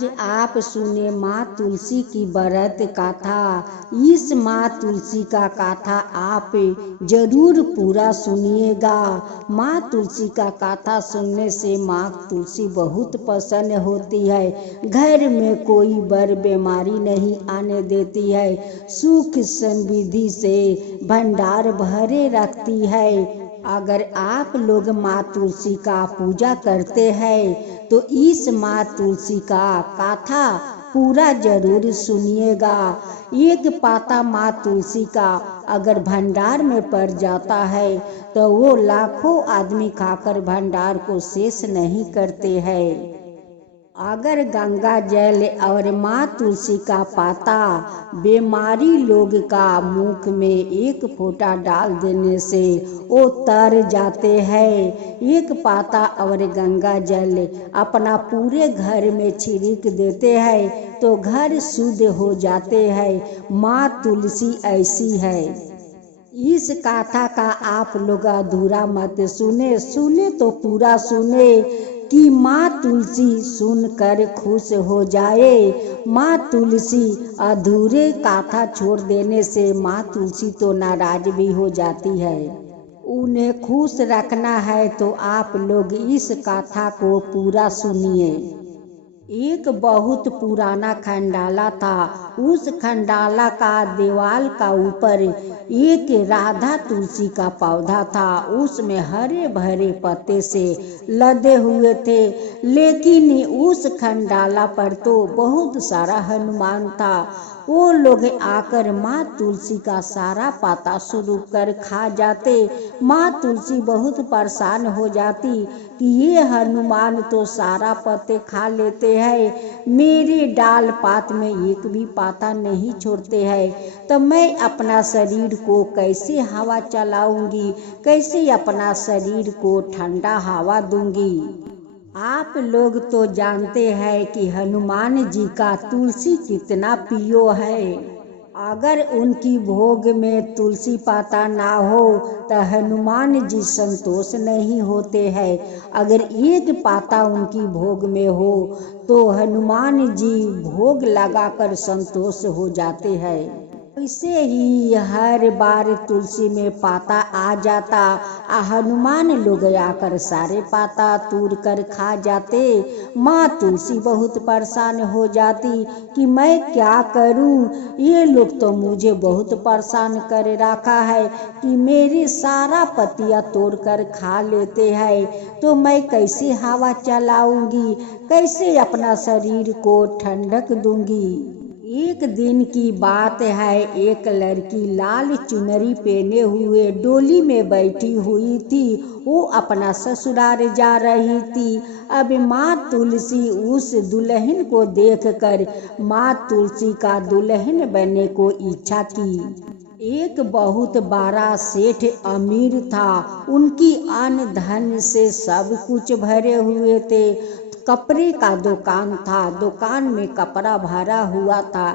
आज आप सुने माँ तुलसी की व्रत गाथा। इस माँ तुलसी का गाथा आप जरूर पूरा सुनिएगा। माँ तुलसी का गाथा सुनने से माँ तुलसी बहुत प्रसन्न होती है। घर में कोई बड़ बीमारी नहीं आने देती है। सुख समृद्धि से भंडार भरे रखती है। अगर आप लोग माँ तुलसी का पूजा करते हैं तो इस माँ तुलसी का गाथा पूरा जरूर सुनिएगा। एक पाता माँ तुलसी का अगर भंडार में पड़ जाता है तो वो लाखों आदमी खाकर भंडार को शेष नहीं करते हैं। अगर गंगा जल और माँ तुलसी का पाता बीमारी लोग का मुख में एक फोंटा डाल देने से वो तर जाते हैं। एक पाता और गंगा जल अपना पूरे घर में छिड़क देते हैं तो घर शुद्ध हो जाते हैं। माँ तुलसी ऐसी है। इस गाथा का आप लोग अधूरा मत सुने तो पूरा सुने कि माँ तुलसी सुनकर खुश हो जाए। माँ तुलसी अधूरे गाथा छोड़ देने से माँ तुलसी तो नाराज भी हो जाती है। उन्हें खुश रखना है तो आप लोग इस गाथा को पूरा सुनिए। एक बहुत पुराना खंडाला था। उस खंडाला का दीवार का ऊपर एक राधा तुलसी का पौधा था। उसमें हरे भरे पत्ते से लदे हुए थे, लेकिन उस खंडाला पर तो बहुत सारा हनुमान था। वो लोग आकर माँ तुलसी का सारा पाता शुरू कर खा जाते। माँ तुलसी बहुत परेशान हो जाती कि ये हनुमान तो सारा पत्ते खा लेते हैं, मेरे डाल पात में एक भी पाता नहीं छोड़ते हैं, तो मैं अपना शरीर को कैसे हवा चलाऊंगी, कैसे अपना शरीर को ठंडा हवा दूंगी। आप लोग तो जानते हैं कि हनुमान जी का तुलसी कितना प्रिय है। अगर उनकी भोग में तुलसी पाता ना हो तो हनुमान जी संतोष नहीं होते हैं। अगर एक पाता उनकी भोग में हो तो हनुमान जी भोग लगाकर संतोष हो जाते हैं। ऐसे ही हर बार तुलसी में पाता आ जाता, हनुमान लोग आकर सारे पाता तोड़ कर खा जाते। माँ तुलसी बहुत परेशान हो जाती कि मैं क्या करूं, ये लोग तो मुझे बहुत परेशान कर रखा है कि मेरे सारा पत्तियां तोड़ कर खा लेते हैं, तो मैं कैसे हवा चलाऊंगी, कैसे अपना शरीर को ठंडक दूंगी। एक दिन की बात है, एक लड़की लाल चुनरी पहने हुए डोली में बैठी हुई थी। वो अपना ससुराल जा रही थी। अब माँ तुलसी उस दुल्हन को देखकर माँ तुलसी का दुल्हन बनने को इच्छा की। एक बहुत बड़ा सेठ अमीर था। उनकी अन्न धन से सब कुछ भरे हुए थे। कपड़े का दुकान था, दुकान में कपड़ा भरा हुआ था।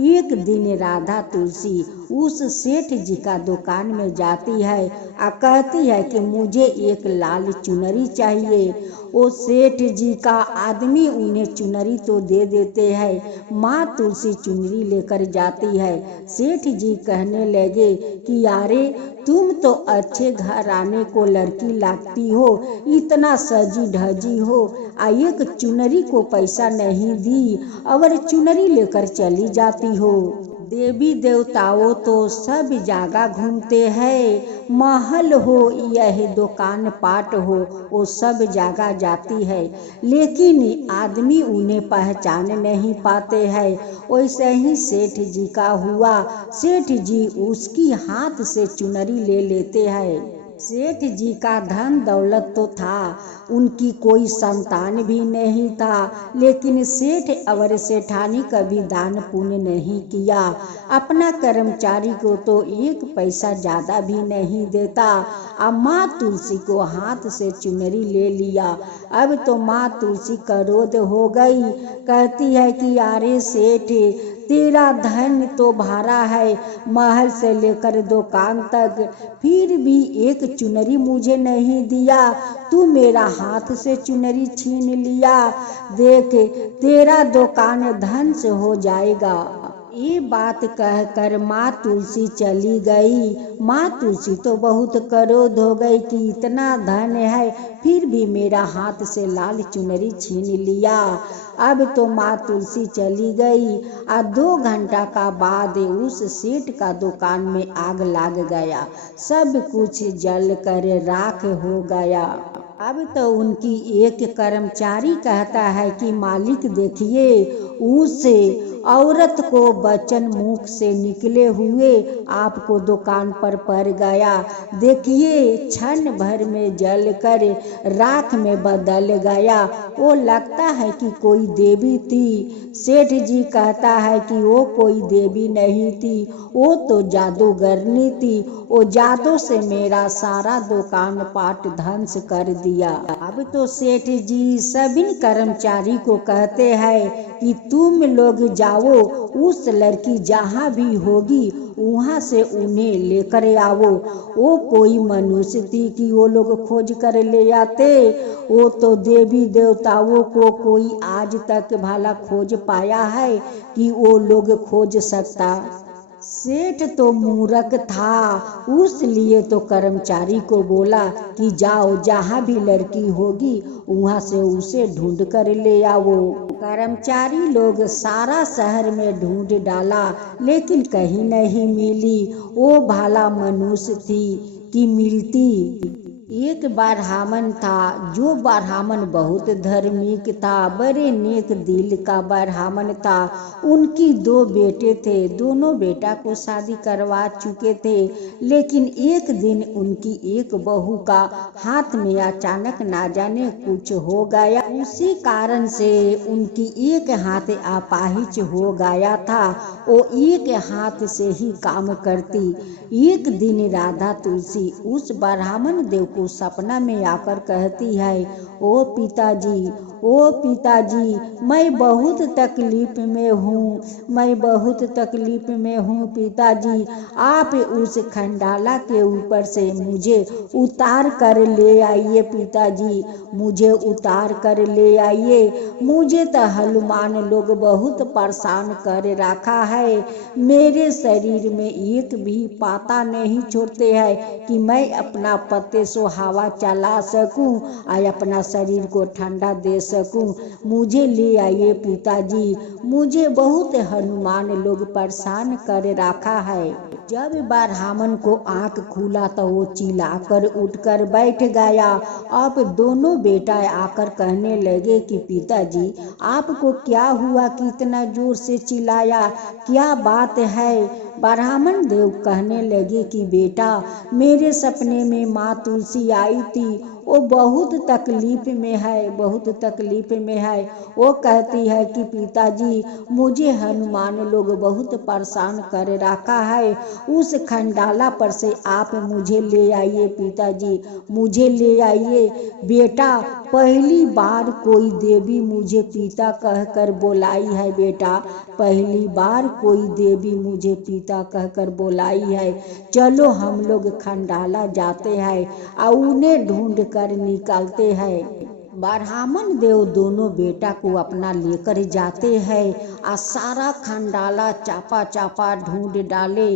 एक दिन राधा तुलसी उस सेठ जी का दुकान में जाती है और कहती है कि मुझे एक लाल चुनरी चाहिए। वो सेठ जी का आदमी उन्हें चुनरी तो दे देते हैं। माँ तुलसी चुनरी लेकर जाती है। सेठ जी कहने लगे कि यारे तुम तो अच्छे घराने को लड़की लगती हो, इतना सजी धजी हो, एक चुनरी को पैसा नहीं दी और चुनरी लेकर चली जाती हो। देवी देवताओं तो सब जगह घूमते हैं, महल हो यह दुकान पाट हो, वो सब जगह जाती है, लेकिन आदमी उन्हें पहचान नहीं पाते हैं। वैसे ही सेठ जी का हुआ। सेठ जी उसकी हाथ से चुनरी ले लेते हैं। सेठ जी का धन दौलत तो था, उनकी कोई संतान भी नहीं था, लेकिन सेठ और सेठानी कभी दान पुण्य नहीं किया। अपना कर्मचारी को तो एक पैसा ज्यादा भी नहीं देता। अब माँ तुलसी को हाथ से चुनरी ले लिया। अब तो माँ तुलसी क्रोध हो गई। कहती है कि यारे सेठ, तेरा धन तो भरा है महल से लेकर दुकान तक, फिर भी एक चुनरी मुझे नहीं दिया। तू मेरा हाथ से चुनरी छीन लिया, देख तेरा दुकान धन से हो जाएगा। ये बात कहकर माँ तुलसी चली गई। माँ तुलसी तो बहुत क्रोध हो गई कि इतना धन है फिर भी मेरा हाथ से लाल चुनरी छीन लिया। अब तो माँ तुलसी चली गई और 2 घंटा का बाद उस सेठ का दुकान में आग लग गया, सब कुछ जल कर राख हो गया। अब तो उनकी एक कर्मचारी कहता है कि मालिक देखिए, उस औरत को वचन मुख से निकले हुए आपको दुकान पर पड़ गया। देखिए क्षण भर में जल कर राख में बदल गया। वो लगता है कि कोई देवी थी। सेठ जी कहता है कि वो कोई देवी नहीं थी, वो तो जादूगरनी थी। वो जादू से मेरा सारा दुकान पाट ध्वंस कर दिया। अब तो सेठ जी सभी कर्मचारी को कहते हैं कि तुम लोग जाओ, उस लड़की जहाँ भी होगी वहाँ से उन्हें लेकर आओ। वो कोई मनुष्य थी कि वो लोग खोज कर ले आते? वो तो देवी देवताओं को कोई आज तक भला खोज पाया है कि वो लोग खोज सकता? सेठ तो मूर्ख था, उसलिए तो कर्मचारी को बोला कि जाओ जहाँ भी लड़की होगी वहाँ से उसे ढूंढ कर ले आओ। कर्मचारी लोग सारा शहर में ढूंढ डाला लेकिन कहीं नहीं मिली। वो भला मनुष्य थी कि मिलती? एक ब्राह्मण था, जो ब्राह्मण बहुत धार्मिक था, बड़े नेक दिल का ब्राह्मण था। उनकी 2 बेटे थे, दोनों बेटा को शादी करवा चुके थे, लेकिन एक दिन उनकी एक बहू का हाथ में अचानक ना जाने कुछ हो गया। उसी कारण से उनकी एक हाथ अपाहिज हो गया था। वो एक हाथ से ही काम करती। एक दिन राधा तुलसी उस ब्राह्मण देव को सपना में आकर कहती है, ओ पिताजी, ओ पिताजी, मैं बहुत तकलीफ में हूँ, मैं बहुत तकलीफ में हूँ पिताजी। आप उस खंडाला के ऊपर से मुझे उतार कर ले आइए पिताजी, मुझे उतार कर ले आइए। मुझे तो हनुमान लोग बहुत परेशान कर रखा है। मेरे शरीर में एक भी पाता नहीं छोड़ते हैं कि मैं अपना पत्ते सो हवा चला सकूं और अपना शरीर को ठंडा दे सकूं। मुझे ले आइए पिताजी, मुझे बहुत हनुमान लोग परेशान कर रखा है। जब ब्राह्मण को आंख खुला तो वो चिल्लाकर उठकर बैठ गया। अब दोनों बेटा आकर कहने लगे कि पिताजी आपको क्या हुआ कि इतना जोर से चिल्लाया, क्या बात है? ब्राह्मण देव कहने लगे कि बेटा मेरे सपने में माँ तुलसी आई थी, वो बहुत तकलीफ में है, बहुत तकलीफ में है। वो कहती है कि पिताजी मुझे हनुमान लोग बहुत परेशान कर रखा है, उस खंडाला पर से आप मुझे ले आइए पिताजी, मुझे ले आइए। बेटा पहली बार कोई देवी मुझे पिता कहकर बुलाई है बेटा, पहली बार कोई देवी मुझे पिता कहकर बुलाई है। चलो हम लोग खंडाला जाते हैं और उन्हें ढूंढ कर निकालते हैं। ब्राह्मण देव दोनों बेटा को अपना लेकर जाते हैं और सारा खंडाला चापा चापा ढूंढ डाले।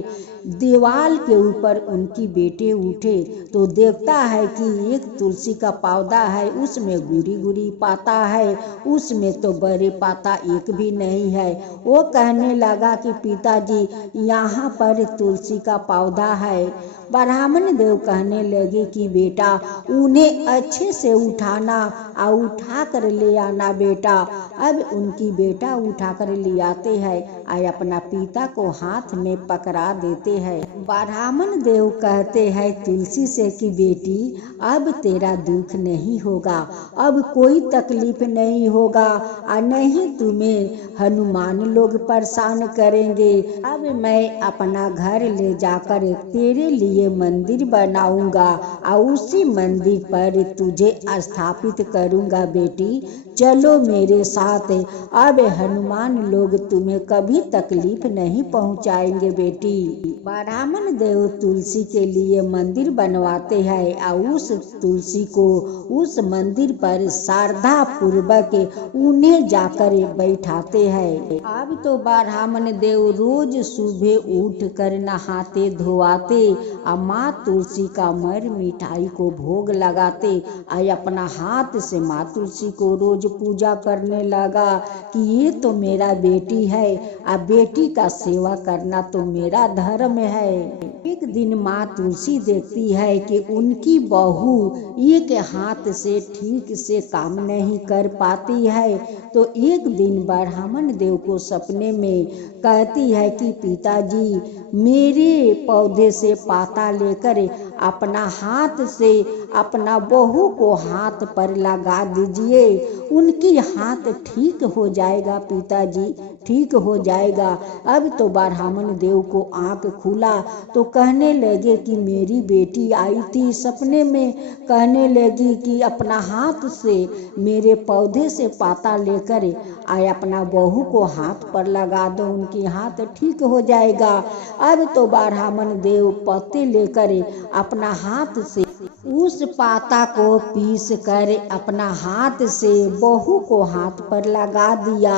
दीवाल के ऊपर उनकी बेटे उठे तो देखता है कि एक तुलसी का पौधा है, उसमें गुरी गुरी पाता है, उसमें तो बड़े पाता एक भी नहीं है। वो कहने लगा कि पिताजी यहाँ पर तुलसी का पौधा है। ब्राह्मण देव कहने लगे कि बेटा उन्हें अच्छे से उठाना और उठा कर ले आना बेटा। अब उनकी बेटा उठा कर ले आते हैं और अपना पिता को हाथ में पकड़ा देते हैं। ब्राह्मण देव कहते हैं तुलसी से कि बेटी अब तेरा दुख नहीं होगा, अब कोई तकलीफ नहीं होगा और नहीं तुम्हें हनुमान लोग परेशान करेंगे। अब मैं अपना घर ले जाकर तेरे लिए लिए मंदिर बनाऊंगा और उसी मंदिर पर तुझे स्थापित करूंगा बेटी, चलो मेरे साथ। अब हनुमान लोग तुम्हें कभी तकलीफ नहीं पहुंचाएंगे बेटी। ब्राह्मण देव तुलसी के लिए मंदिर बनवाते हैं और उस तुलसी को उस मंदिर पर श्रद्धा पूर्वक उन्हें जाकर बैठाते हैं। अब तो ब्राह्मण देव रोज सुबह उठ कर नहाते धोआते और माँ तुलसी का मर मिठाई को भोग लगाते और अपना हाथ से माँ तुलसी को रोज पूजा करने लगा कि ये तो मेरा बेटी है और बेटी का सेवा करना तो मेरा धर्म है। एक दिन माँ तुलसी देखती है कि उनकी बहू एक हाथ से ठीक से काम नहीं कर पाती है, तो एक दिन ब्राह्मण देव को सपने में कहती है कि पिताजी मेरे पौधे से पाता लेकर अपना हाथ से अपना बहू को हाथ पर लगा दीजिए, उनकी हाथ ठीक हो जाएगा पिताजी, ठीक हो जाएगा। अब तो ब्राह्मण देव को आंख खुला तो कहने लगे कि मेरी बेटी आई थी सपने में, कहने लगी कि अपना हाथ से मेरे पौधे से पाता लेकर आए अपना बहू को हाथ पर लगा दो, उनकी हाथ ठीक हो जाएगा। अब तो ब्राह्मण देव पत्ते लेकर अपना हाथ से उस पाता को पीस कर अपना हाथ से बहू को हाथ पर लगा दिया।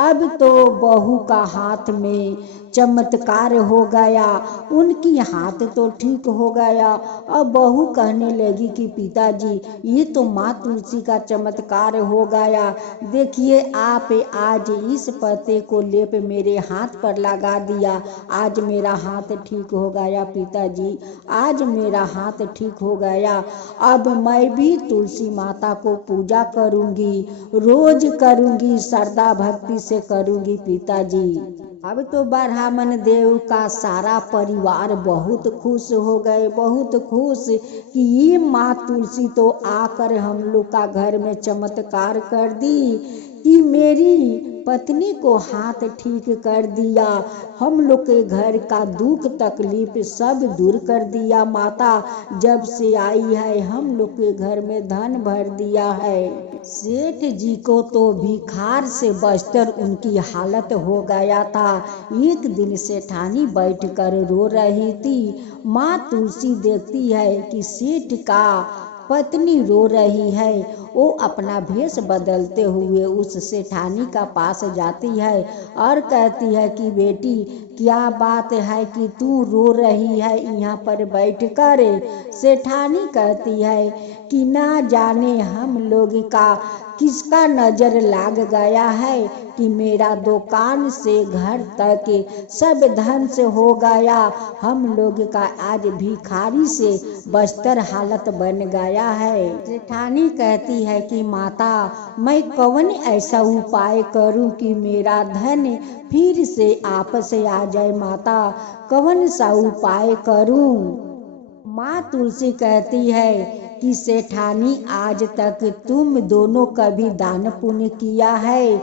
अब तो बहू का हाथ में चमत्कार हो गया, उनकी हाथ तो ठीक हो गया। अब बहू कहने लगी कि पिताजी ये तो माँ तुलसी का चमत्कार हो गया, देखिए आप आज इस पत्ते को लेप मेरे हाथ पर लगा दिया, आज मेरा हाथ ठीक हो गया पिताजी, आज मेरा हाथ ठीक हो गया। अब मैं भी तुलसी माता को पूजा करूंगी, रोज करूंगी, श्रद्धा भक्ति से करूंगी पिताजी। अब तो ब्राह्मण देव का सारा परिवार बहुत खुश हो गए, बहुत खुश कि ये माँ तुलसी तो आकर हम लोग का घर में चमत्कार कर दी कि मेरी पत्नी को हाथ ठीक कर दिया, हम लोग के घर का दुख तकलीफ सब दूर कर दिया माता, जब से आई है हम लोग के घर में धन भर दिया है। सेठ जी को तो भिखार से बचकर उनकी हालत हो गया था। एक दिन सेठानी बैठकर रो रही थी, माँ तुलसी देखती है कि सेठ का पत्नी रो रही है, वो अपना भेष बदलते हुए उस सेठानी का पास जाती है और कहती है कि बेटी क्या बात है कि तू रो रही है यहाँ पर बैठकर। सेठानी कहती है कि ना जाने हम लोग का किसका नजर लाग गया है कि मेरा दुकान से घर तक सब धन से हो गया, हम लोग का आज भिखारी से बस्तर हालत बन गया है। सेठानी कहती है कि माता मैं कौन ऐसा उपाय करूं कि मेरा धन फिर से आपस आ जाए, माता कौन सा उपाय करूं। माँ तुलसी कहती है कि सेठानी आज तक तुम दोनों कभी दान पुण्य किया है,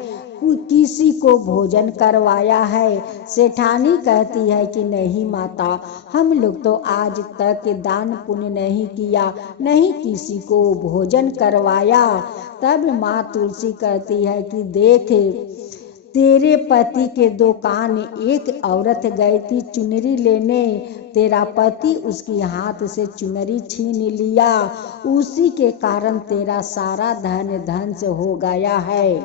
किसी को भोजन करवाया है। सेठानी कहती है कि नहीं माता, हम लोग तो आज तक दान पुण्य नहीं किया, नहीं किसी को भोजन करवाया। तब माँ तुलसी कहती है कि देख तेरे पति के दुकान एक औरत गई थी चुनरी लेने, तेरा पति उसकी हाथ से चुनरी छीन लिया, उसी के कारण तेरा सारा धन धन से हो गया है।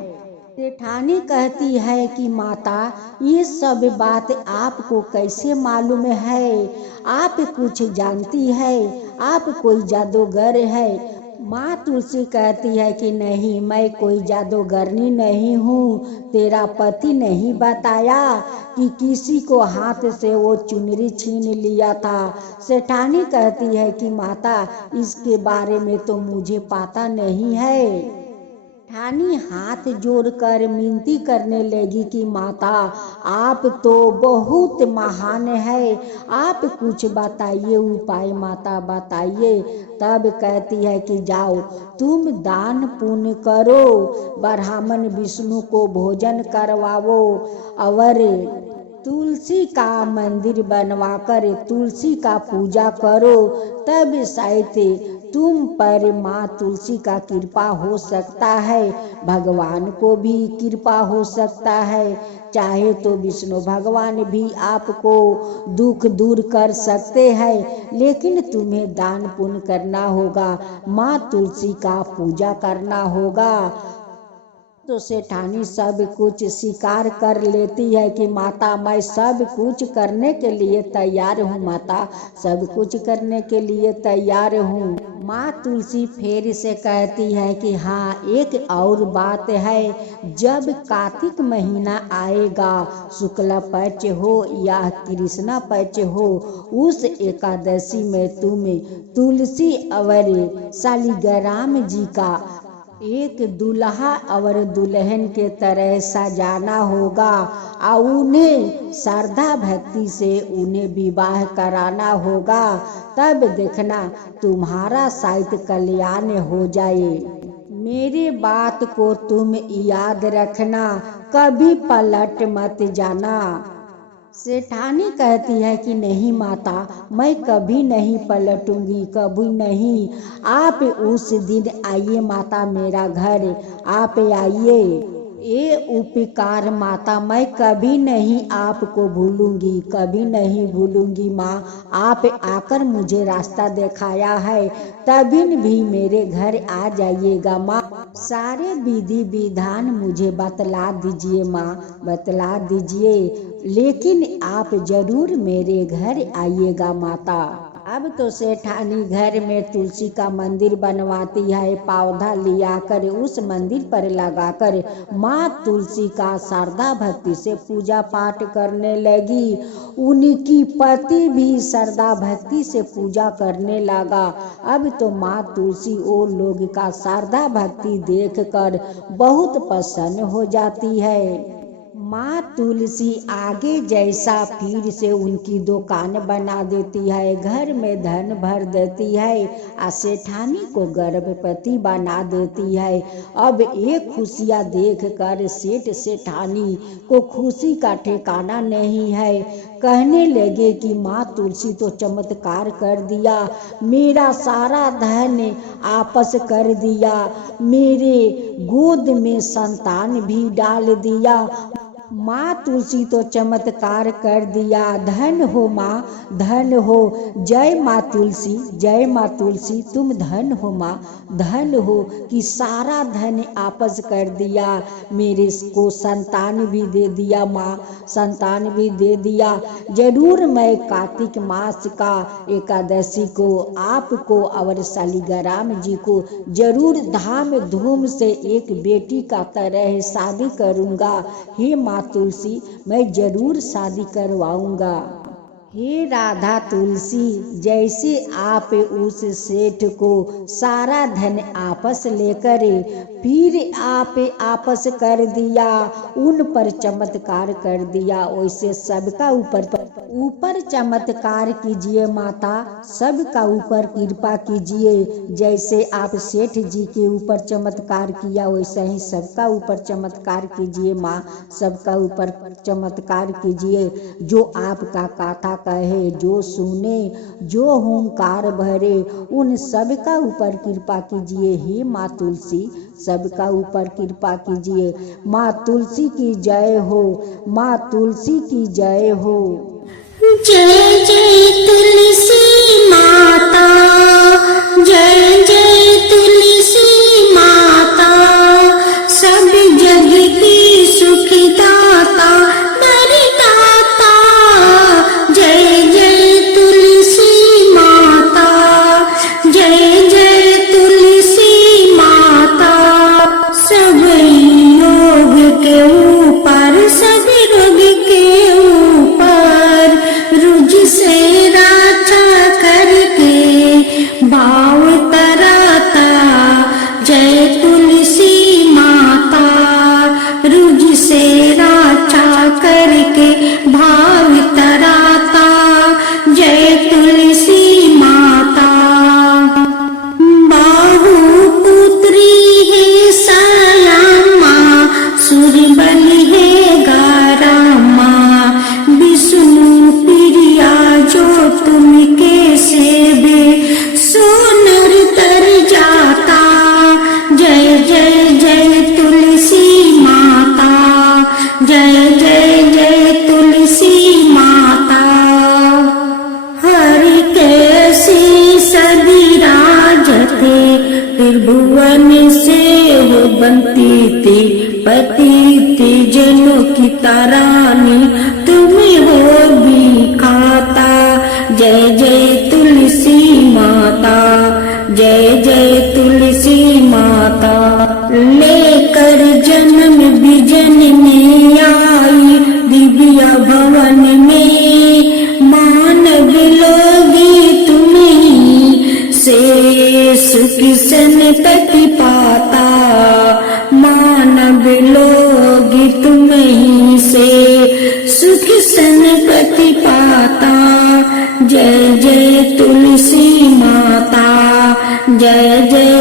सेठानी कहती है कि माता ये सब बात आपको कैसे मालूम है, आप कुछ जानती है, आप कोई जादूगर है। माँ तुलसी कहती है कि नहीं मैं कोई जादूगरनी नहीं हूँ, तेरा पति नहीं बताया कि किसी को हाथ से वो चुनरी छीन लिया था। सेठानी कहती है कि माता इसके बारे में तो मुझे पता नहीं है। सेठानी हाथ जोड़कर मिनती करने लगी कि माता आप तो बहुत महान है, आप कुछ बताइए उपाय, माता बताइए। तब कहती है कि जाओ तुम दान पुण्य करो, ब्राह्मण विष्णु को भोजन करवाओ और तुलसी का मंदिर बनवाकर तुलसी का पूजा करो, तब शायद तुम पर माँ तुलसी का कृपा हो सकता है, भगवान को भी कृपा हो सकता है। चाहे तो विष्णु भगवान भी आपको दुख दूर कर सकते हैं, लेकिन तुम्हें दान पुण्य करना होगा, माँ तुलसी का पूजा करना होगा। तो सेठानी सब कुछ स्वीकार कर लेती है कि माता मैं सब कुछ करने के लिए तैयार हूँ, माता सब कुछ करने के लिए तैयार हूँ। माँ तुलसी फिर से कहती है कि हाँ, एक और बात है, जब कार्तिक महीना आएगा, शुक्ला पक्ष हो या कृष्णा पक्ष हो, उस एकादशी में तुम्हें तुलसी और शालिग्राम जी का एक दूल्हा और दुल्हन के तरह सजाना होगा और उन्हें श्रद्धा भक्ति से उन्हें विवाह कराना होगा। तब देखना तुम्हारा शायद कल्याण हो जाए। मेरी बात को तुम याद रखना, कभी पलट मत जाना। सेठानी कहती है कि नहीं माता, मैं कभी नहीं पलटूंगी, कभी नहीं। आप उस दिन आइए माता मेरा घर, आप आइए। ये उपकार माता मैं कभी नहीं आपको भूलूंगी, कभी नहीं भूलूंगी माँ। आप आकर मुझे रास्ता दिखाया है, तभी भी मेरे घर आ जाइएगा माँ। सारे विधि विधान मुझे बतला दीजिए माँ, बतला दीजिए, लेकिन आप जरूर मेरे घर आइएगा माता। अब तो सेठानी घर में तुलसी का मंदिर बनवाती है, पौधा लिया कर उस मंदिर पर लगाकर माँ तुलसी का श्रद्धा भक्ति से पूजा पाठ करने लगी। उनकी पति भी श्रद्धा भक्ति से पूजा करने लगा। अब तो माँ तुलसी वो लोग का श्रद्धा भक्ति देखकर बहुत प्रसन्न हो जाती है। माँ तुलसी आगे जैसा फिर से उनकी दुकान बना देती है, घर में धन भर देती है, सेठानी को गर्भवती बना देती है। अब एक खुशियाँ देख कर सेठानी को खुशी का ठिकाना नहीं है। कहने लगे कि माँ तुलसी तो चमत्कार कर दिया, मेरा सारा धन आपस कर दिया, मेरे गोद में संतान भी डाल दिया। माँ तुलसी तो चमत्कार कर दिया, धन हो माँ, धन हो। जय माँ तुलसी, जय माँ तुलसी, तुम धन हो माँ, धन हो कि सारा धन आपस कर दिया, मेरे को संतान भी दे दिया माँ, संतान भी दे दिया। जरूर मैं कार्तिक मास का एकादशी को आपको और शालिग्राम जी को जरूर धाम धूम से एक बेटी का तरह शादी करूँगा। हे माँ तुलसी, मैं जरूर शादी करवाऊंगा। हे राधा तुलसी, जैसे आप उस सेठ को सारा धन आपस लेकर फिर आप आपस कर दिया, उन पर चमत्कार कर दिया, वैसे सबका ऊपर चमत्कार कीजिए माता, सबका ऊपर कृपा कीजिए। जैसे आप सेठ जी के ऊपर चमत्कार किया, वैसे ही सबका ऊपर चमत्कार कीजिए माँ, सबका ऊपर चमत्कार कीजिए। जो आपका कथा कहे, जो सुने, जो हुंकार भरे, उन सबका ऊपर कृपा कीजिए। हे माँ तुलसी, सबका ऊपर कृपा कीजिए। माँ तुलसी की जय हो, माँ तुलसी की जय हो। जय जय तुलसी माता, जय जय तुलसी माता, सब जग की सुखदाता दरिदाता। जय जय तुलसी माता, जय जय तुलसी माता, सब योग के ऊपर, सब रोग के ऊपर रुझ से रक्षा करके त्रिभुवन से हो बनती थी पतित जनों की तारानी, तुम्हें हो भी खाता। जय जय तुलसी माता, जय जय तुलसी माता। लेकर जन्म बिजन में आई दिव्य भवन में, मानव लोगी तुम्हीं से सुख सनपति पाता। मानव लोगी तुम्हीं से सुख सनपति पाता। जय जय तुलसी माता, जय जय